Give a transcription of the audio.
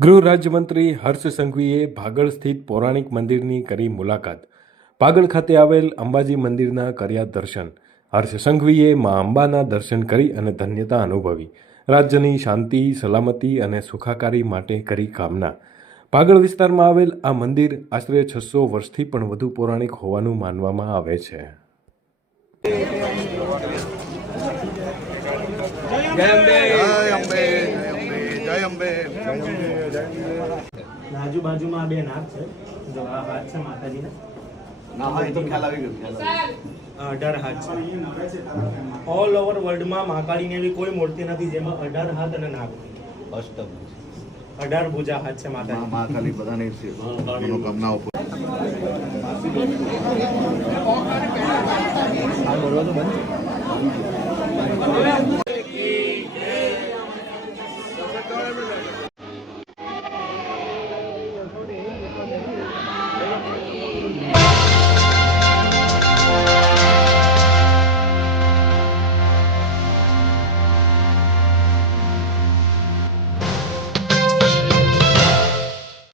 ગૃહ રાજ્યમંત્રી હર્ષ સંઘવીએ ભાગળ સ્થિત પૌરાણિક મંદિરની કરી મુલાકાત. ભાગળ ખાતે આવેલ અંબાજી મંદિરના કર્યા દર્શન. હર્ષ સંઘવીએ મા અંબાના દર્શન કરી અને ધન્યતા અનુભવી. રાજ્યની શાંતિ, સલામતી અને સુખાકારી માટે કરી કામના. ભાગળ વિસ્તારમાં આવેલ આ મંદિર આશરે 600 વર્ષથી પણ વધુ પૌરાણિક હોવાનું માનવામાં આવે છે. આજુબાજુમાં બે નાગ છે. જો આ હાથ છે માતાજીના. 18 હાથ છે. ઓલ ઓવર વર્લ્ડમાં મહાકાળીની એવી કોઈ મૂર્તિ નથી જેમાં 18 હાથ અને નાગ. 18 ભુજા હાથ છે માતાજી. મહાકાળી બધાની મનોકામનાઓ આ બોલવા તો બંધ.